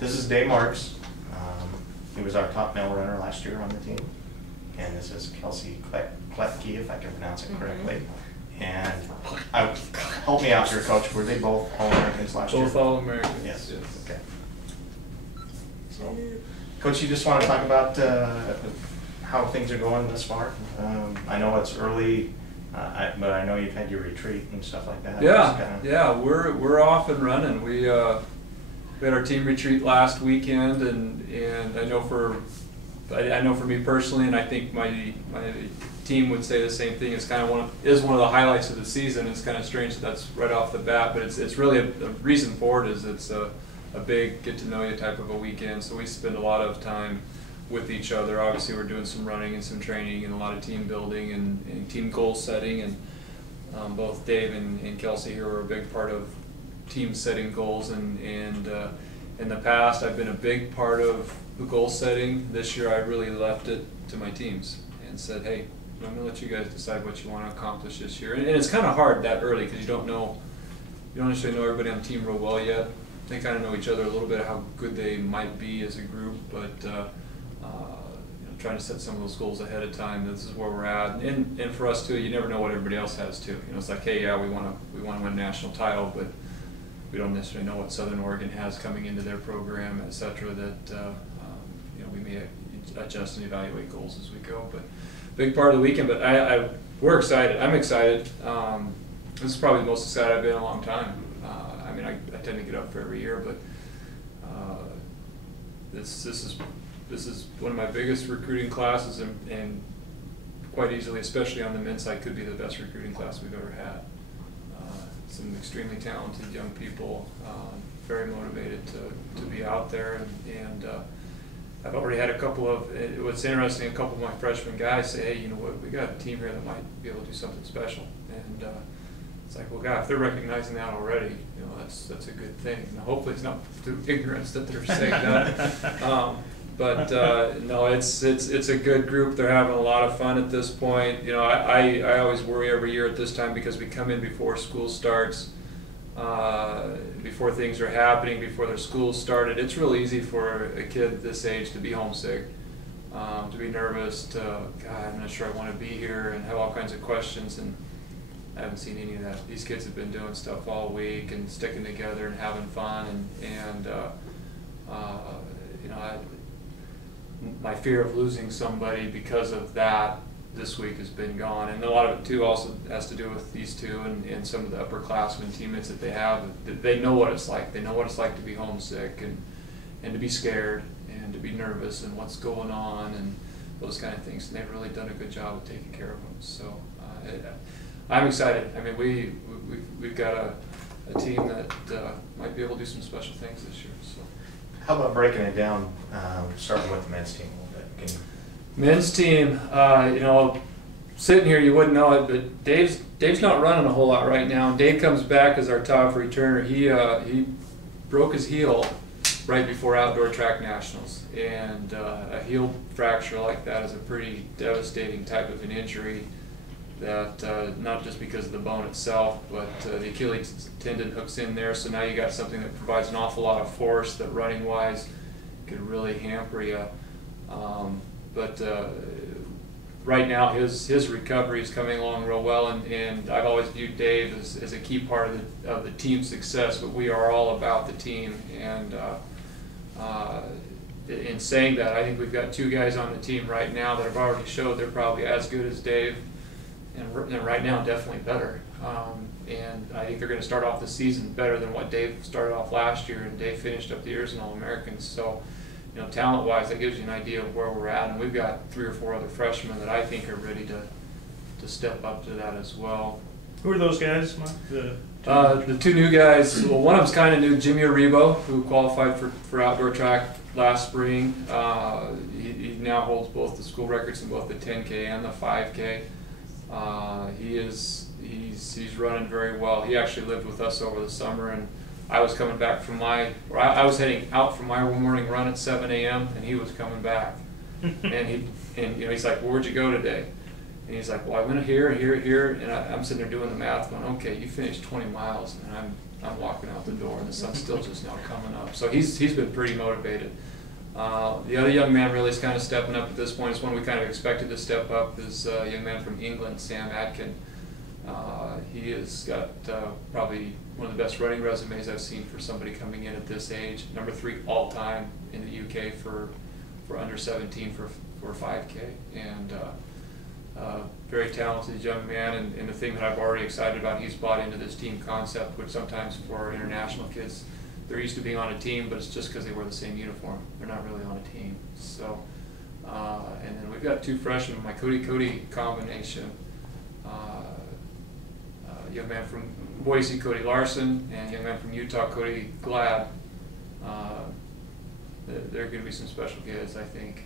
This is Dave Marks. He was our top male runner last year on the team. And this is Kelsey Klepke, if I can pronounce it correctly. And help me out here, Coach. Were they both All-Americans last year? Both All-Americans. Yes. Okay. So, Coach, you just want to talk about how things are going thus far? I know it's early, but I know you've had your retreat and stuff like that. Yeah, we're off and running. We had our team retreat last weekend, and I know for me personally, and I think my team would say the same thing. It's kind of one of the highlights of the season. It's kind of strange that that's right off the bat, but it's really a reason for it is it's a big get to know you type of a weekend. So we spend a lot of time with each other. Obviously, we're doing some running and some training and a lot of team building and team goal setting. And both Dave and Kelsey here are a big part of team setting goals. And in the past, I've been a big part of the goal setting. This year, I really left it to my teams and said, hey, I'm going to let you guys decide what you want to accomplish this year. And it's kind of hard that early because you don't necessarily know everybody on the team real well yet. They kind of know each other a little bit, how good they might be as a group, but trying to set some of those goals ahead of time. This is where we're at, and for us too. You never know what everybody else has too. It's like, hey, yeah, we want to win a national title, but we don't necessarily know what Southern Oregon has coming into their program, et cetera. That we may adjust and evaluate goals as we go. But big part of the weekend. But we're excited. I'm excited. This is probably the most excited I've been in a long time. I tend to get up for every year, but this is one of my biggest recruiting classes, and quite easily, especially on the men's side, could be the best recruiting class we've ever had. Some extremely talented young people, very motivated to be out there, and I've already had a couple of, what's interesting, a couple of my freshman guys say, hey, you know what, we got a team here that might be able to do something special. And it's like, well, God, if they're recognizing that already, that's a good thing. Now, hopefully it's not through ignorance that they're saying that. No, it's a good group. They're having a lot of fun at this point. I always worry every year at this time because we come in before school starts, before things are happening, before their school started. It's real easy for a kid this age to be homesick, to be nervous, God, I'm not sure I want to be here, and have all kinds of questions. And I haven't seen any of that. These kids have been doing stuff all week and sticking together and having fun, my fear of losing somebody because of that this week has been gone. And a lot of it too also has to do with these two and some of the upperclassmen teammates that they have. They know what it's like. They know what it's like to be homesick and to be scared and to be nervous and what's going on and those kind of things. And they've really done a good job of taking care of them. So I'm excited. I mean, we've got a team that might be able to do some special things this year. So. How about breaking it down, starting with the men's team a little bit? Men's team, sitting here you wouldn't know it, but Dave's not running a whole lot right now. Dave comes back as our top returner. He broke his heel right before outdoor track nationals, and a heel fracture like that is a pretty devastating type of an injury. That not just because of the bone itself, but the Achilles tendon hooks in there, so now you got something that provides an awful lot of force that running wise could really hamper you. Right now his recovery is coming along real well, and I've always viewed Dave as a key part of the team's success, but we are all about the team. And in saying that, I think we've got two guys on the team right now that have already showed they're probably as good as Dave. And right now, definitely better. And I think they're going to start off the season better than what Dave started off last year. And Dave finished up the year as an All-American. So, talent-wise, that gives you an idea of where we're at. And we've got 3 or 4 other freshmen that I think are ready to step up to that as well. Who are those guys, Mike? The 2 new guys. Well, one of them's kind of new, Jimmy Aribo, who qualified for outdoor track last spring. He now holds both the school records in both the 10K and the 5K. He's running very well. He actually lived with us over the summer, and I was coming back from I was heading out from my morning run at 7 a.m. and he was coming back. and he's like, well, where'd you go today? And he's like, well, I went here, and I'm sitting there doing the math going, okay, you finished 20 miles, and I'm walking out the door, and the sun's still just now coming up. So he's been pretty motivated. The other young man really is kind of stepping up at this point. It's one we kind of expected to step up. Is a young man from England, Sam Atkin. He has got probably one of the best running resumes I've seen for somebody coming in at this age. Number 3 all time in the UK for under 17 for 5K, and very talented young man. And the thing that I've already excited about, he's bought into this team concept, which sometimes for international kids, they're used to being on a team, but it's just because they wear the same uniform. They're not really on a team. So, and then we've got 2 freshmen, my Cody combination. Young man from Boise, Cody Larson, and young man from Utah, Cody Glad. There are going to be some special kids, I think.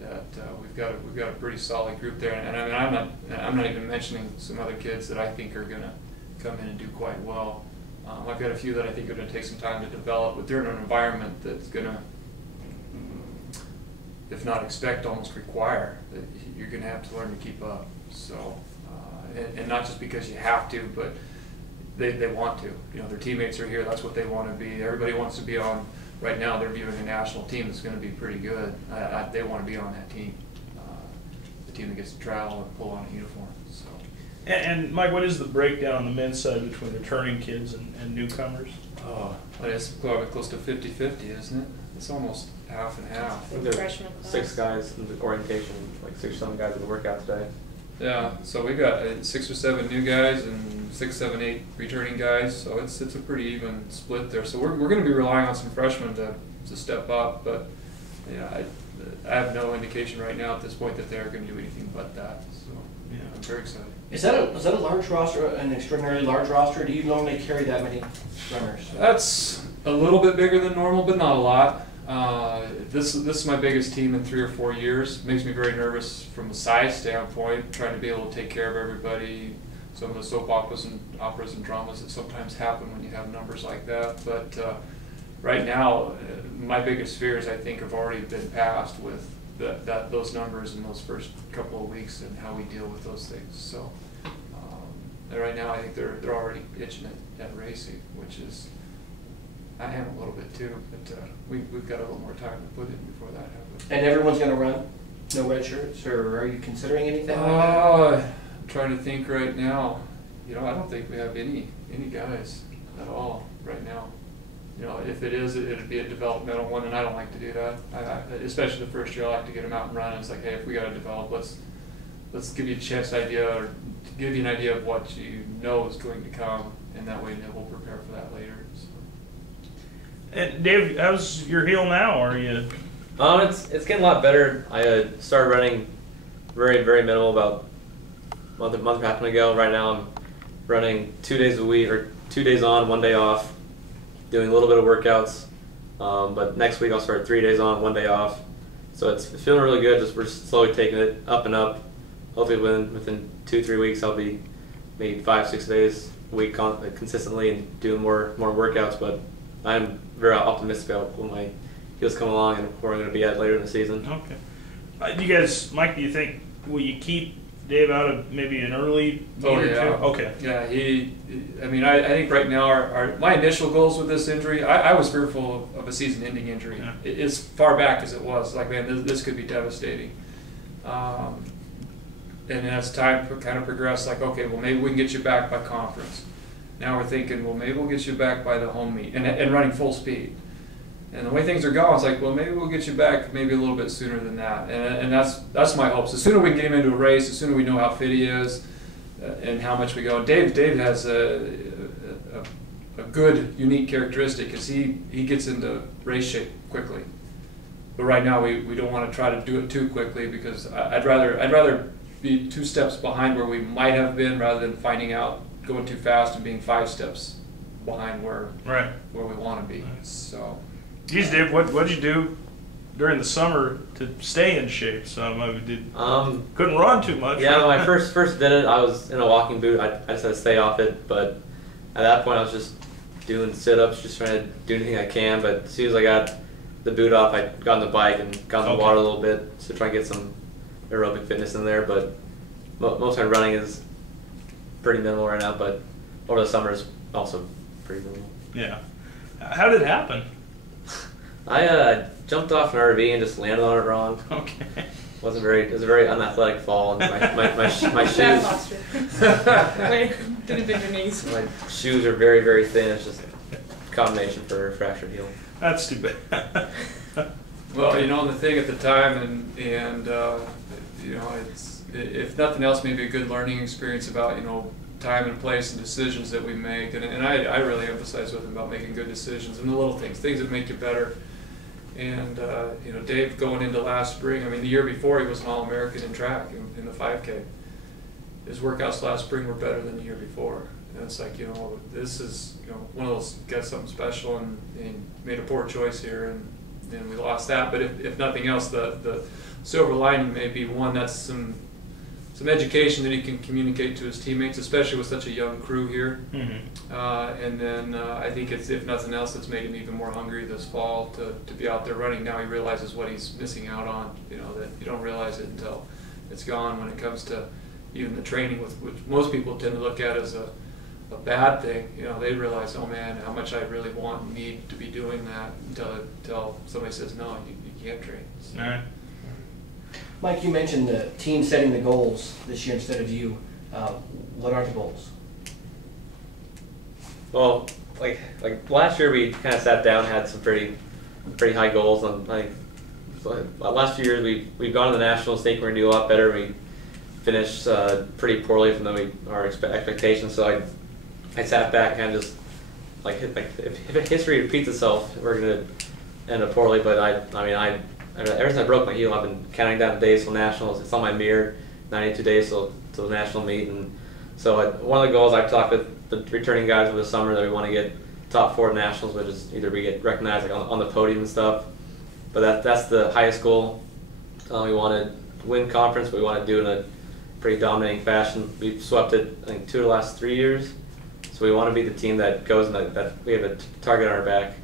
We've got a pretty solid group there, and I mean, I'm not even mentioning some other kids that I think are going to come in and do quite well. I've got a few that I think are going to take some time to develop, but they're in an environment that's going to, if not expect, almost require that you're going to have to learn to keep up. So, and not just because you have to, but they want to. You know, their teammates are here. That's what they want to be. Everybody wants to be on. Right now, they're viewing a national team that's going to be pretty good. They want to be on that team, the team that gets to travel and pull on a uniform. So. And Mike, what is the breakdown on the men's side between returning kids and newcomers? Oh, it's probably close to 50-50, isn't it? It's almost half and half. I think there are 6 guys in the orientation, like 6 or 7 guys in the workout today. Yeah, so we got 6 or 7 new guys and 6, 7, 8 returning guys. So it's a pretty even split there. So we're going to be relying on some freshmen to step up, but yeah, I have no indication right now at this point that they're going to do anything but that. So yeah, I'm very excited. Is that a large roster, an extraordinarily large roster? Do you normally carry that many runners? That's a little bit bigger than normal, but not a lot. This is my biggest team in 3 or 4 years. Makes me very nervous from a size standpoint, trying to be able to take care of everybody. Some of the soap operas and dramas that sometimes happen when you have numbers like that. But right now, my biggest fears, I think, have already been passed with those numbers in those first couple of weeks and how we deal with those things. So right now, I think they're already itching at racing, which is. I am a little bit too, but we've got a little more time to put in before that happens. And everyone's going to run? No red shirts? Or are you considering anything like that? I'm trying to think right now. You know, I don't think we have any guys at all right now. You know, if it is, it'd be a developmental one, and I don't like to do that. Especially the first year, I like to get them out and run. It's like, hey, if we got to develop, let's give you a chance idea, or give you an idea of what you know is going to come, and that way we'll prepare for that later. So. And Dave, how's your heel now? Are you? It's getting a lot better. I started running very minimal about a month and a half ago. Right now I'm running 2 days a week, or 2 days on, 1 day off, doing a little bit of workouts. But next week I'll start 3 days on, 1 day off. So it's feeling really good. We're slowly taking it up and up. Hopefully within 2-3 weeks I'll be maybe 5-6 days a week consistently and doing more workouts. But I'm very optimistic about when my heels come along and where I'm going to be at later in the season. Okay. You guys, Mike, do you think, will you keep Dave out of maybe an early meet or two? Okay. Yeah, I mean, I think right now my initial goals with this injury, I was fearful of a season-ending injury. Yeah. As far back as it was, like, man, this could be devastating. And as time kind of progressed, like, okay, well, maybe we can get you back by conference. Now we're thinking, well, maybe we'll get you back by the home meet and running full speed. And the way things are going, it's like, well, maybe we'll get you back maybe a little bit sooner than that. And that's my hopes. The sooner we can get him into a race, the sooner we know how fit he is and how much we go. Dave has a good, unique characteristic, because he gets into race shape quickly. But right now we don't want to try to do it too quickly, because I'd rather be 2 steps behind where we might have been, rather than finding out going too fast and being 5 steps behind where we want to be. So, geez, Dave, what'd you do during the summer to stay in shape? So couldn't run too much. Yeah, when I first did it, I was in a walking boot. I just had to stay off it. But at that point, I was just doing sit-ups, just trying to do anything I can. But as soon as I got the boot off, I got on the bike and got in the water a little bit to try and get some aerobic fitness in there. But most of my running is pretty minimal right now, but over the summer is also pretty normal. Yeah. How did it happen? I jumped off an RV and just landed on it wrong. Okay. It was a very unathletic fall, and my shoes. Bad posture. Wait, didn't bend your knees. My shoes are very, very thin. It's just a combination for a fractured heel. That's too bad. Well, you know, the thing at the time, and you know, it's, if nothing else, maybe a good learning experience about, you know, time and place and decisions that we make. And I really emphasize with him about making good decisions and the little things that make you better. And you know, Dave going into last spring, I mean, the year before he was an All-American in track in the 5K. His workouts last spring were better than the year before. And it's like, you know, this is, you know, one of those got something special and made a poor choice here, and we lost that. But if nothing else, the silver lining may be one, that's some education that he can communicate to his teammates, especially with such a young crew here. Mm-hmm. And then I think it's, if nothing else, it's made him even more hungry this fall to be out there running. Now he realizes what he's missing out on, you know, that you don't realize it until it's gone when it comes to even the training, which most people tend to look at as a bad thing. You know, they realize, oh man, how much I really want and need to be doing that until somebody says, no, you can't train. So. All right. Mike, you mentioned the team setting the goals this year instead of you. What are the goals? Well, like last year, we kind of sat down, had some pretty high goals. And I think last few years we've gone to the nationals, think we're gonna do a lot better. We finished pretty poorly from our expectations. So I sat back and just if history repeats itself, we're gonna end up poorly. But I mean ever since I broke my heel, I've been counting down the days till nationals. It's on my mirror, 92 days till the national meet. And so one of the goals I've talked with the returning guys over the summer that we want to get top 4 nationals, which is either we get recognized like on the podium and stuff. But that's the highest goal. We want to win conference, but we want to do it in a pretty dominating fashion. We've swept it, I think, 2 of the last 3 years. So we want to be the team that goes and that we have a target on our back.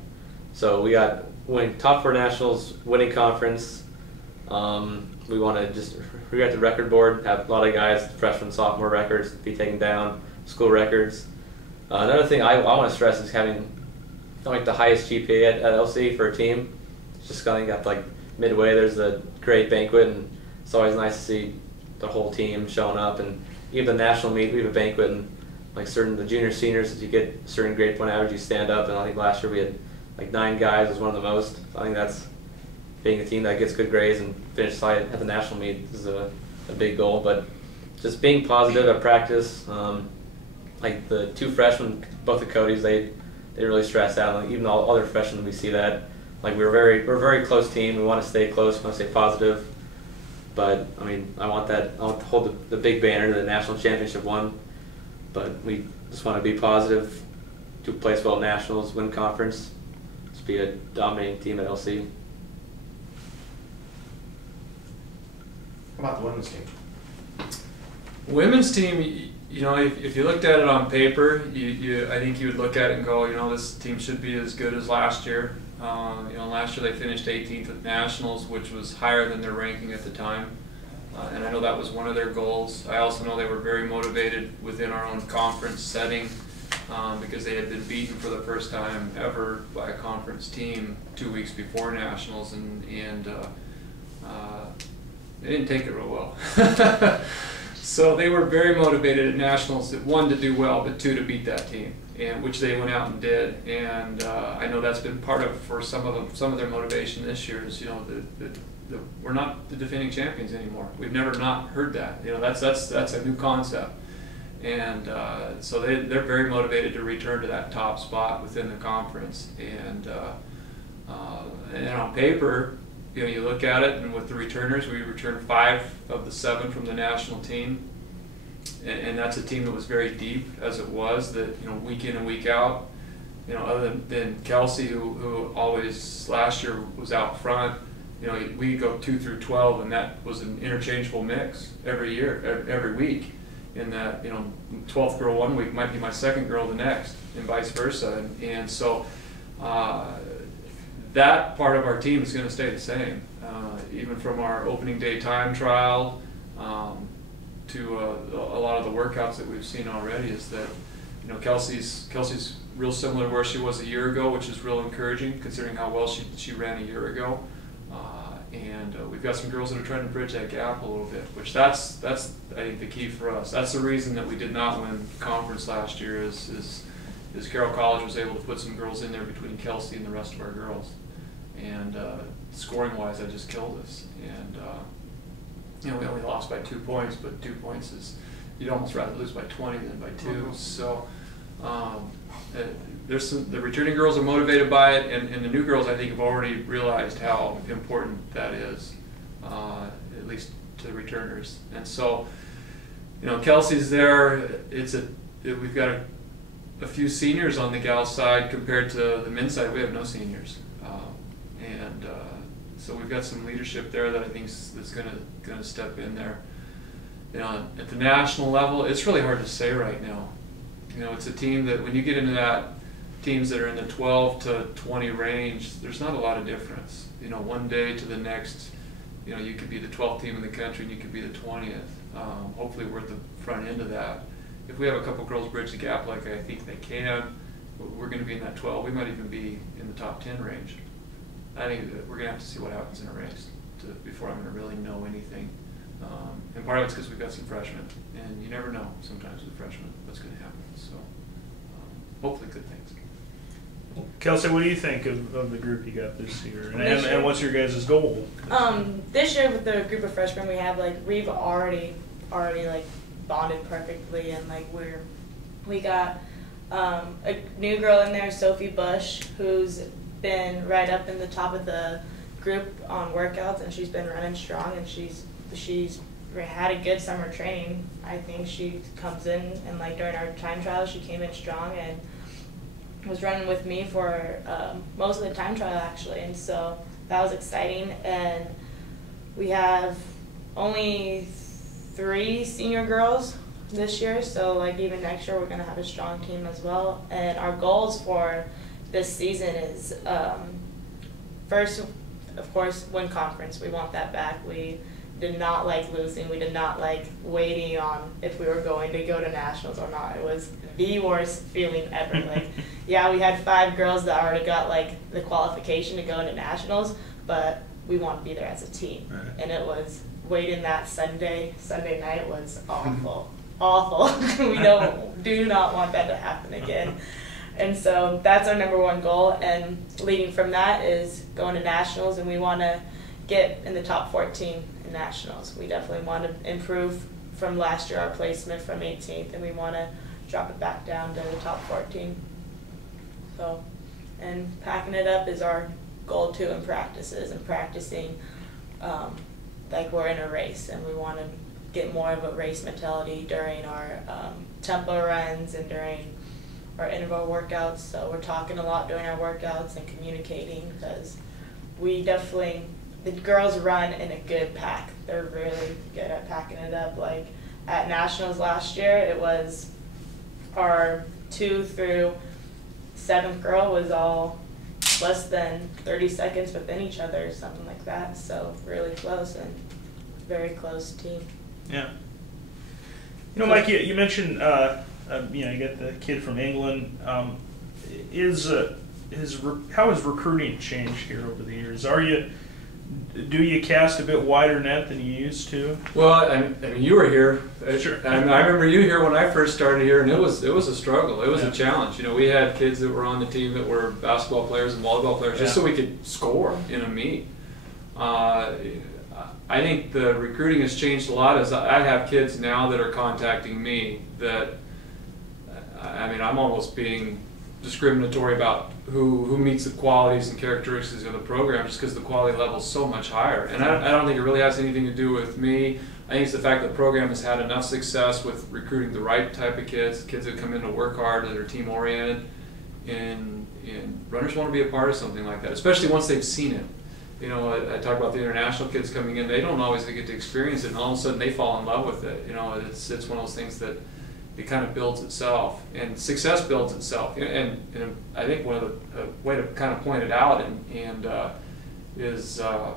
So we got winning top 4 nationals, winning conference. We want to just re-get the record board, have a lot of guys, freshman, sophomore records be taken down, school records. Another thing I want to stress is having like the highest GPA at LC for a team. It's just kind of got like midway, there's a great banquet, and it's always nice to see the whole team showing up. And even the national meet, we have a banquet, and like the junior seniors, if you get a certain grade point average, you stand up. And I think last year we had like 9 guys, was one of the most. So I think that's being a team that gets good grades and finish high at the national meet is a big goal. But just being positive at practice. Like the 2 freshmen, both the Codys, they really stress out. Like even all other freshmen, we see that. Like we're a very close team. We want to stay close. We want to stay positive. But I mean, I want to hold the big banner, the national championship one. But we just want to be positive, do place well at nationals, win conference, just be a dominating team at LC. How about the women's team? Women's team, you know, if you looked at it on paper, I think you would look at it and go, you know, this team should be as good as last year. You know, last year they finished 18th at nationals, which was higher than their ranking at the time. And I know that was one of their goals. I also know they were very motivated within our own conference setting because they had been beaten for the first time ever by a conference team 2 weeks before nationals, and they didn't take it real well. So they were very motivated at nationals, 1 to do well, but 2 to beat that team, and which they went out and did. And I know that's been part of for some of their motivation this year is, you know, we're not the defending champions anymore. We've never not heard that. You know, that's a new concept, and so they're very motivated to return to that top spot within the conference. And on paper, you know, you look at it, and with the returners, we returned 5 of the 7 from the national team, and that's a team that was very deep as it was. That, you know, week in and week out, you know, other than Kelsey, who always last year was out front. You know, we go 2 through 12, and that was an interchangeable mix every year, every week. In that, you know, 12th girl one week might be my second girl the next, and vice versa. And so that part of our team is going to stay the same, even from our opening day time trial to a lot of the workouts that we've seen already. Is that, you know, Kelsey's real similar to where she was a year ago, which is real encouraging considering how well she ran a year ago. And we've got some girls that are trying to bridge that gap a little bit, which that's I think the key for us. That's the reason that we did not win conference last year is Carroll College was able to put some girls in there between Kelsey and the rest of our girls. And scoring wise, that just killed us. And we only lost by 2 points, but 2 points is, you'd almost rather lose by 20 than by 2. So the returning girls are motivated by it, and the new girls I think have already realized how important that is, at least to the returners. And so, Kelsey's there. We've got a few seniors on the gal side compared to the men's side. We have no seniors, and so we've got some leadership there that I think that's going to step in there. At the national level, it's really hard to say right now. It's a team that when you get into that, teams that are in the 12 to 20 range, there's not a lot of difference. One day to the next, you could be the 12th team in the country and you could be the 20th. Hopefully we're at the front end of that. If we have a couple girls bridge the gap like I think they can, we're going to be in that 12. We might even be in the top 10 range. I think that we're going to have to see what happens in a race before I'm going to really know anything. And part of it's because we've got some freshmen, and you never know sometimes with freshmen what's going to happen. So hopefully good things. Kelsey, what do you think of the group you got this year, and what's your guys' goal? This year with the group of freshmen we have, we've already bonded perfectly, and we got a new girl in there, Sophie Bush, who's been right up in the top of the group on workouts, and she's been running strong, and she's had a good summer training. I think she comes in, and during our time trials she came in strong and was running with me for most of the time trial actually, and so that was exciting. And we have only 3 senior girls this year, so even next year we're going to have a strong team as well. And our goals for this season is first, of course, win conference. We want that back. We did not like losing. We did not like waiting on if we were going to go to nationals or not. It was the worst feeling ever. Yeah, we had 5 girls that already got the qualification to go into nationals, but we want to be there as a team. Right. And it was waiting that Sunday night was awful. Awful. We do not want that to happen again. And so that's our #1 goal, and leading from that is going to nationals, and we want to get in the top 14 in nationals. We definitely want to improve from last year, our placement from 18th, and we want to drop it back down to the top 14. So, and packing it up is our goal too in practices, and practicing like we're in a race, and we want to get more of a race mentality during our tempo runs and during our interval workouts. So we're talking a lot during our workouts and communicating, because we definitely, the girls run in a good pack. They're really good at packing it up. At nationals last year, it was our 2 through 7th girl was all less than 30 seconds within each other, something like that. So really close, and very close team. Yeah. Mike, you mentioned you got the kid from England. How has recruiting changed here over the years? Do you cast a bit wider net than you used to? Well, I mean, you were here. Sure. I remember you here when I first started here, and it was a struggle. It was a challenge. We had kids that were on the team that were basketball players and volleyball players, just so we could score in a meet. I think the recruiting has changed a lot. As I have kids now that are contacting me that, I'm almost being discriminatory about who meets the qualities and characteristics of the program, just because the quality level is so much higher. And I don't think it really has anything to do with me. I think it's the fact that the program has had enough success with recruiting the right type of kids that come in to work hard, that are team oriented, and runners want to be a part of something like that, especially once they've seen it. I talk about the international kids coming in, they don't always get to experience it, and all of a sudden they fall in love with it. It's one of those things that it kind of builds itself, and success builds itself. And I think one of the way to kind of point it out is I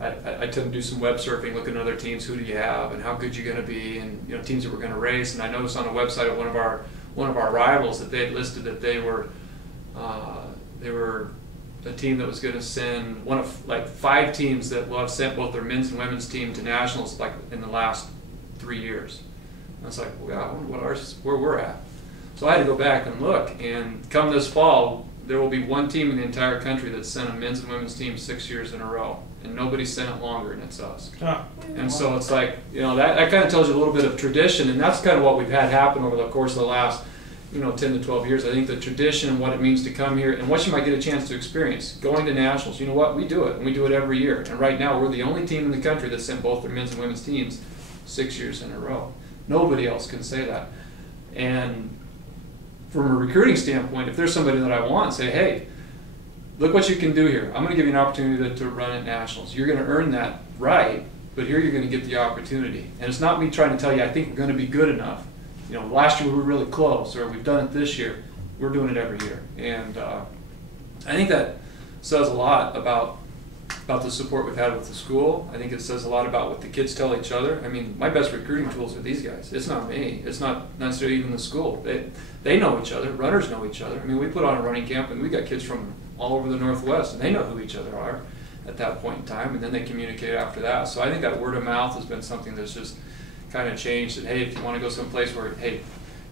tend to do some web surfing, looking at other teams, who do you have, and how good you're going to be, and teams that we're going to race. And I noticed on the website of one of our one of our rivals that they had listed that they were a team that was going to send one of like 5 teams that will have sent both their men's and women's team to nationals like in the last 3 years. And I was like, well, I wonder where we're at. So I had to go back and look, and come this fall, there will be one team in the entire country that's sent a men's and women's team 6 years in a row, and nobody's sent it longer, and it's us. Ah. And so it's like, you know, that kind of tells you a little bit of tradition, and that's kind of what we've had happen over the course of the last, 10 to 12 years. I think the tradition and what it means to come here and what you might get a chance to experience, going to nationals. You know what? We do it, and we do it every year. And right now, we're the only team in the country that sent both their men's and women's teams 6 years in a row. Nobody else can say that. And from a recruiting standpoint, if there's somebody that I want, say, hey, look what you can do here. I'm going to give you an opportunity to run at nationals. You're going to earn that right, but here you're going to get the opportunity. And it's not me trying to tell you, I think we're going to be good enough. Last year we were really close, or we've done it this year. We're doing it every year. And I think that says a lot about the support we've had with the school. I think it says a lot about what the kids tell each other. I mean, my best recruiting tools are these guys. It's not me. It's not necessarily even the school. They know each other. Runners know each other. I mean, we put on a running camp, and we got kids from all over the Northwest, and they know who each other are at that point in time, and then they communicate after that. So I think that word of mouth has been something that's just kind of changed. That, hey, if you want to go someplace where, hey,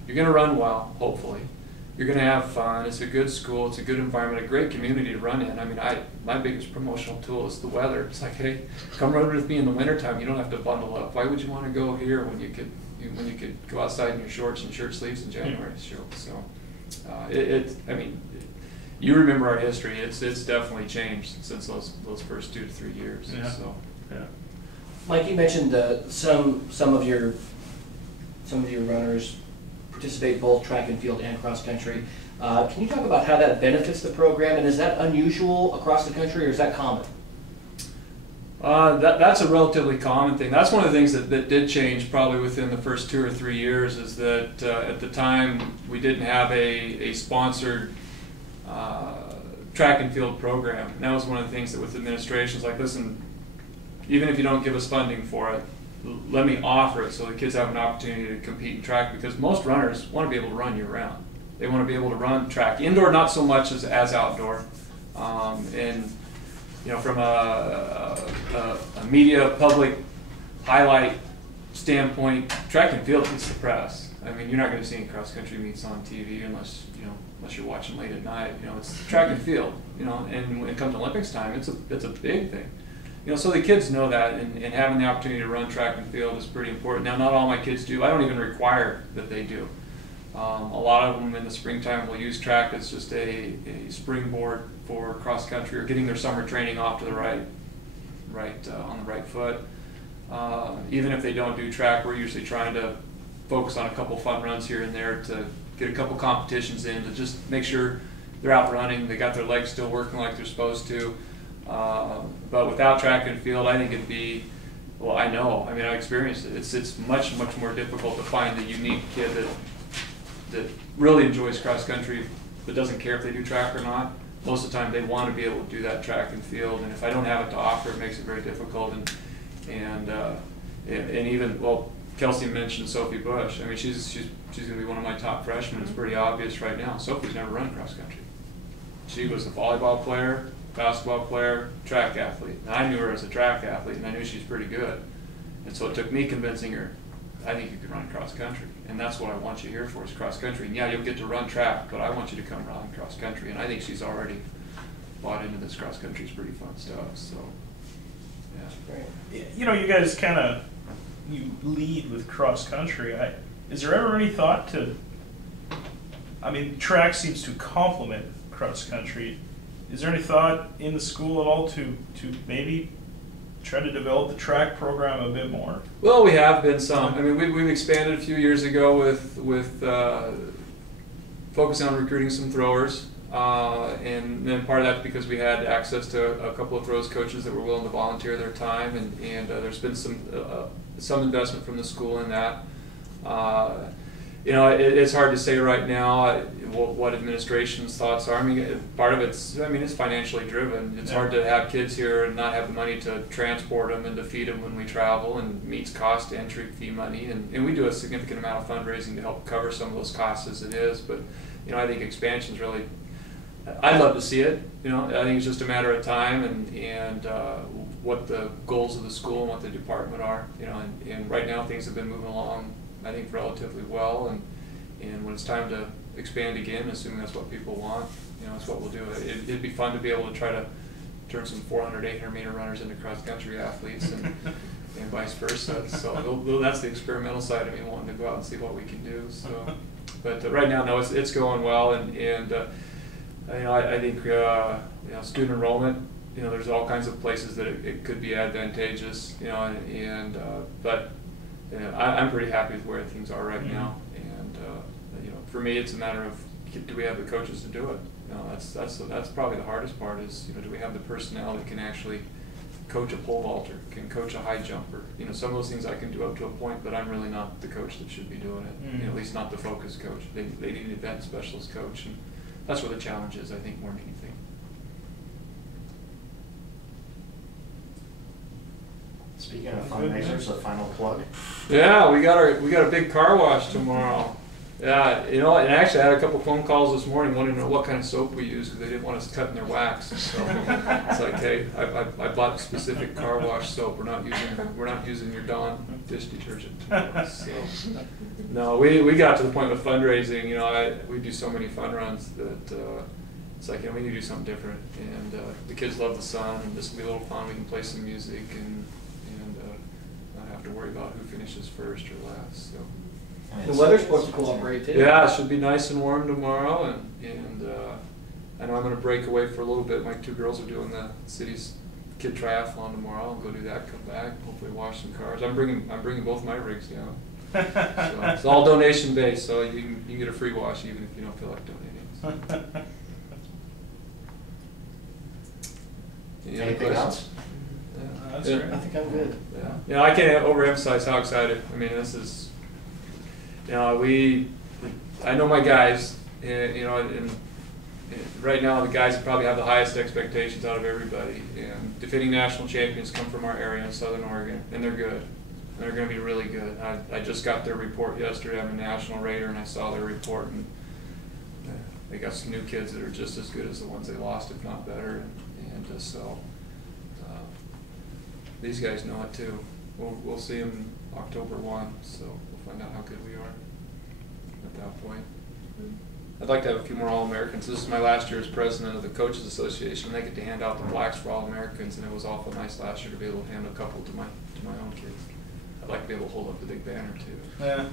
you're going to run well, hopefully. You're going to have fun. It's a good school. It's a good environment, a great community to run in. I mean, my biggest promotional tool is the weather. It's like, hey, come run with me in the wintertime. You don't have to bundle up. Why would you want to go here when you could go outside in your shorts and shirt sleeves in January? So, I mean, you remember our history. It's definitely changed since those first 2 to 3 years. Yeah. So, yeah. Mike, you mentioned some of your runners participate both track and field and cross country. Can you talk about how that benefits the program, and is that unusual across the country, or is that common? That's a relatively common thing. That's one of the things that did change probably within the first 2 or 3 years, is that at the time we didn't have a sponsored track and field program. And that was one of the things that with administrations like, listen, even if you don't give us funding for it, let me offer it so the kids have an opportunity to compete in track, because most runners want to be able to run year-round. They want to be able to run track indoor, not so much as outdoor. And from a media public highlight standpoint, track and field gets the press. I mean, you're not going to see any cross-country meets on TV unless you're watching late at night. It's track and field. And when it comes to Olympics time, it's a big thing. So the kids know that, and having the opportunity to run track and field is pretty important. Now, not all my kids do. I don't even require that they do. A lot of them in the springtime will use track as just a springboard for cross country, or getting their summer training off to the right on the right foot. Even if they don't do track, we're usually trying to focus on a couple fun runs here and there to get a couple competitions in, to just make sure they're out running, they got their legs still working like they're supposed to. But without track and field, I think it'd be, well, I know, I mean, I experienced it. It's much more difficult to find the unique kid that really enjoys cross country, but doesn't care if they do track or not. Most of the time, they want to be able to do that track and field, and if I don't have it to offer, it makes it very difficult. And even, well, Kelsey mentioned Sophie Bush. I mean, she's going to be one of my top freshmen. It's pretty obvious right now. Sophie's never run cross country. She was a volleyball player, basketball player, track athlete. And I knew her as a track athlete, and I knew she's pretty good. And so it took me convincing her, I think you could run cross country. And that's what I want you here for, is cross country. And yeah, you'll get to run track, but I want you to come run cross country. And I think she's already bought into this cross country. It's pretty fun stuff. So, yeah. You guys you lead with cross country. Is there ever any thought to, I mean, track seems to complement cross country. Is there any thought in the school at all to maybe try to develop the track program a bit more? Well, we have been some. I mean, we've expanded a few years ago with focusing on recruiting some throwers, and then part of that's because we had access to a couple of throws coaches that were willing to volunteer their time, and there's been some investment from the school in that. you know, it's hard to say right now what administration's thoughts are. I mean, part of it's financially driven. It's hard to have kids here and not have the money to transport them and to feed them when we travel, and meets cost entry fee money. And we do a significant amount of fundraising to help cover some of those costs as it is. But, you know, I think expansion's really, I'd love to see it. You know, I think it's just a matter of time and what the goals of the school and what the department are. You know, and right now things have been moving along, I think, relatively well. And when it's time to expand again, assuming that's what people want, you know, that's what we'll do. It'd be fun to be able to try to turn some 400, 800 meter runners into cross-country athletes and vice versa. So that's the experimental side of me wanting to go out and see what we can do. So, but right now, no, it's going well, and you know, I think you know, student enrollment, you know, there's all kinds of places that it could be advantageous, you know, but you know, I'm pretty happy with where things are right now. You know, for me, it's a matter of, do we have the coaches to do it? You know, that's probably the hardest part is, you know, do we have the personnel that can actually coach a pole vaulter, can coach a high jumper? You know, some of those things I can do up to a point, but I'm really not the coach that should be doing it. You know, at least not the focus coach. They need an event specialist coach, and that's where the challenge is, I think, more than anything. Speaking of fundraisers, a final plug. Yeah, we got a big car wash tomorrow. Yeah, you know, and actually I had a couple phone calls this morning wanting to know what kind of soap we use because they didn't want us cutting their wax. So it's like, hey, I bought specific car wash soap. We're not using your Dawn dish detergent tomorrow. So no, we got to the point with fundraising. You know, we do so many fun runs that it's like, you know, we need to do something different. And the kids love the sun, and this will be a little fun. We can play some music and not have to worry about who finishes first or last. So. The weather's supposed to cooperate too. Yeah, it should be nice and warm tomorrow, and I know I'm going to break away for a little bit. My two girls are doing the city's kid triathlon tomorrow. I'll go do that, come back, hopefully wash some cars. I'm bringing both my rigs down. So it's all donation based, so you can get a free wash even if you don't feel like donating. Anything else? That's Yeah. great. I think I'm good. Yeah, you know, I can't overemphasize how excited. I mean, this is, you know, I know my guys, and you know, and right now the guys probably have the highest expectations out of everybody. And defending national champions come from our area in Southern Oregon, and they're good. And they're going to be really good. I just got their report yesterday. I'm a national raider, and I saw their report, and they got some new kids that are just as good as the ones they lost, if not better. And so these guys know it too. We'll see them October 1, so we'll find out how good we are at that point. I'd like to have a few more All-Americans. This is my last year as president of the Coaches Association. They get to hand out the plaques for All-Americans, and it was awful nice last year to be able to hand a couple to my own kids. I'd like to be able to hold up the big banner too. Yeah.